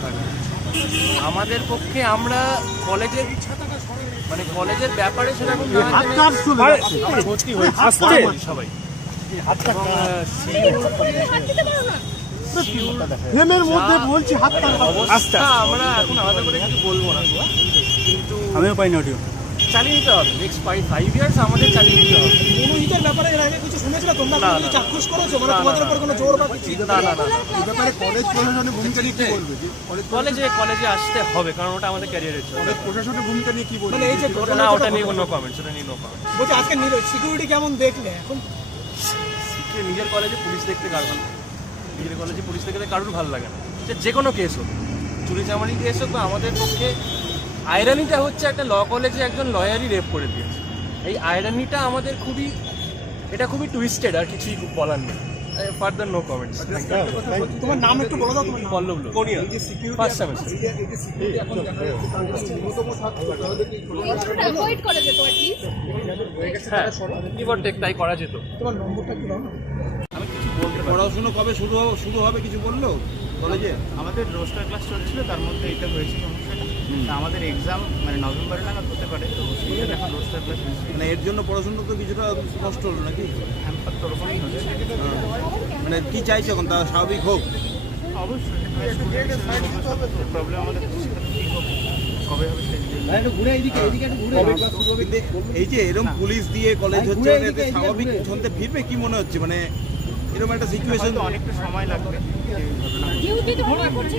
সময় থাকে। আমাদের পক্ষে আমরা কলেজের কলেজের ব্যাপারে সেরকম ভর্তি হয়েছি সবাই। অবস্থা আমরা এখন আলাদা করে কিছু বলবো না, কিন্তু আমিও পাইনি অডিও। চালিয়ে নিতে হবে। নেক্সট 5 ইয়ার্স আমাদের চালিয়ে নিতে হবে। পুরোহিতের ব্যাপারে এর আগে কিছু শুনেছিলে তোমরা? কিছু চাক্ষুষ করেছো? মানে তোমাদের উপর কোনো জোর বা কিছু? না এই ব্যাপারে কলেজ প্রশাসনের ভূমিকা নিয়ে কি বলবে? কলেজে আসতে হবে, কারণ ওটা আমাদের ক্যারিয়ারের জন্য। কলেজ প্রশাসনের ভূমিকা নিয়ে কি বলবে? মানে এই যে না, ওটা নিয়ে কোনো কমেন্টস, ওটা নিয়ে নো কমেন্টস। বলছি আজকে সিকিউরিটি কেমন দেখলে? এখন নিজের কলেজে পুলিশ দেখতে কার ভালো লাগে? নিজের কলেজে পুলিশ দেখতে কারোর ভালো লাগে না। যে কোনো কেস হোক, চুরি চামারি কেস হোক, বা আমাদের পক্ষে আয়রানিটা হচ্ছে একটা ল কলেজে একজন লয়ারই রেপ করে দিয়েছে। এই আয়রানিটা আমাদের খুবই টুইস্টেড, আর কিছুই বলার নেই। Further no comments. তোমার নাম একটু বলে দাও। তোমার নাম? পল্লব লোক, ফার্স্ট সেমেস্টার। হ্যাঁ, কি বল টেক তাই করা যেত। তোমার নম্বরটা কি দাও না? আমি কিছু বলতে পারি। পড়াশোনা কবে শুরু হবে কিছু বললো কলেজে? আমাদের রোস্টার ক্লাস চলছিল, তার মধ্যে এটা হয়েছে সমস্যাটা। তা আমাদের এক্সাম মানে নভেম্বরে নাগাদ হতে পারে, তো সেই জন্য এখন রোস্টার ক্লাস মানে এর জন্য পড়াশোনা তো কিছুটা নষ্ট হলো নাকি? হ্যাম্পার তো ওরকমই হচ্ছে। মানে কি চাইছে এখন, তা স্বাভাবিক হোক? অবশ্যই প্রবলেম আমাদের ঠিক হোক, কবে হবে সেই এই যে এরকম পুলিশ দিয়ে কলেজ হচ্ছে, মানে এতে স্বাভাবিক ছন্দে ফিরবে কি মনে হচ্ছে? মানে এরকম একটা সিচুয়েশন অনেকটা সময় লাগবে। ডিউটি তো ঘোড়া করছে।